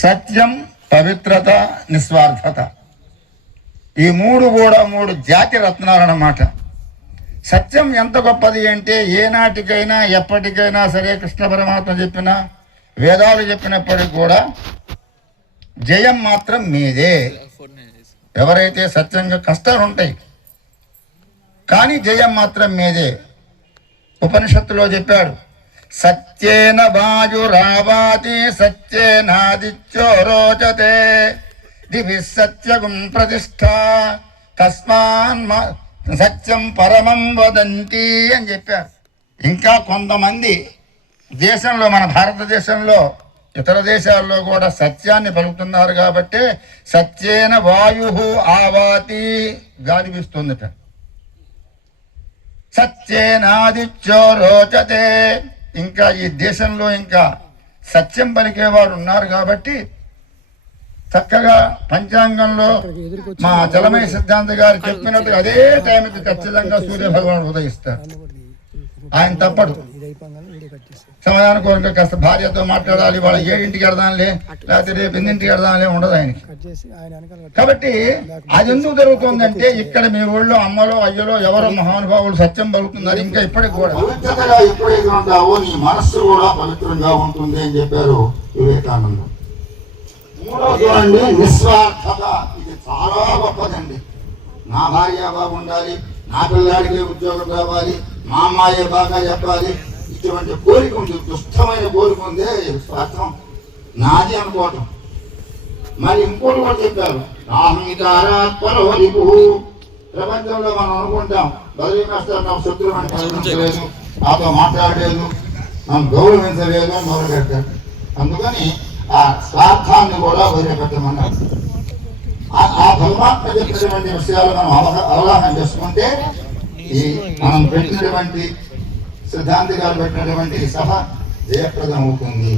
సత్యం పవిత్రత నిస్వార్థత. ఈ మూడు కూడా మూడు జాతి రత్నాలు అన్నమాట సత్యం ఎంత గొప్పది అంటే ఏనాటికైనా ఎప్పటికైనా సరే కృష్ణ పరమాత్మ చెప్పిన వేదాలు చెప్పినప్పటికి కూడా జయం మాత్రం మీదే. ఎవరైతే సత్యంగా కష్టాలు ఉంటాయి కానీ జయం మాత్రం మీదే. ఉపనిషత్తులో చెప్పాడు సత్యేన వాయురావాతి సత్యేనాదిత్యో రోచతే. దివి సత్యగుం ప్రతిష్ట తస్మాన్ మ- సత్యం పరమం వదంతి అని చెప్పారు. ఇంకా కొంతమంది దేశంలో మన భారతదేశంలో ఇతర దేశాల్లో కూడా సత్యాన్ని పలుకుతున్నారు కాబట్టి సత్యేన వాయు ఆవాతి గాలిపిస్తుంది సత్యేనాదిత్యో రోచతే. ఇంకా ఈ దేశంలో ఇంకా సత్యం పలికేవారు ఉన్నారు కాబట్టి చక్కగా పంచాంగంలో మా జలమయ సిద్ధాంత గారు చెప్పినట్టు అదే టైంకి ఖచ్చితంగా సూర్య భగవాన్ ఉదయిస్తారు ఆయన తప్పడు. సమయానుకూలంగా కాస్త భార్యతో మాట్లాడాలి వాళ్ళ ఏడింటికి వెడదాంలే లేకపోతే రేపు ఎన్నింటికి వెడదాంలే ఉండదు ఆయనకి. కాబట్టి అది ఎందుకు జరుగుతుందంటే ఇక్కడ మీ ఊళ్ళో అమ్మలో అయ్యలో ఎవరో మహానుభావులు సత్యం పలుకుతున్నారు ఇంకా ఇప్పటికి కూడా. పవిత్రతగా ఎప్పుడైతే ఉంటావో నీ మనస్సు కూడా పవిత్రంగా ఉంటుంది అని చెప్పారు వివేకానంద. మూడో చూడండి నిస్వార్థత. ఇది చాలా గొప్పదండి. నా భార్య బాగుండాలి నా పిల్లాడికి ఉద్యోగం రావాలి మా అమ్మాయి బాగా చెప్పాలి ఇటువంటి కోరిక ఉంది దుష్టమైన కోరిక ఉంది స్వార్థం. నాది అనుకోవటం. మరి ఇంకోటి కూడా చెప్పారు రాహంకారాత్మరోలిపు ప్రపంచంలో మనం అనుకుంటాం బదిలీ మాస్టర్ నాకు శత్రువు అని పరిగణించలేదు నాతో మాట్లాడలేదు నన్ను గౌరవించలేదు అని మొదలుపెట్టారు. అందుకని ఆ స్వార్థాన్ని కూడా వదిలిపెట్టమన్నారు. ఆ- ఆ పరమాత్మ చెప్పినటువంటి విషయాలు మనం అవగాహన చేసుకుంటే ఈ మనం పెట్టినటువంటి సిద్ధాంతి గారు పెట్టినటువంటి సభ జయప్రదం అవుతుంది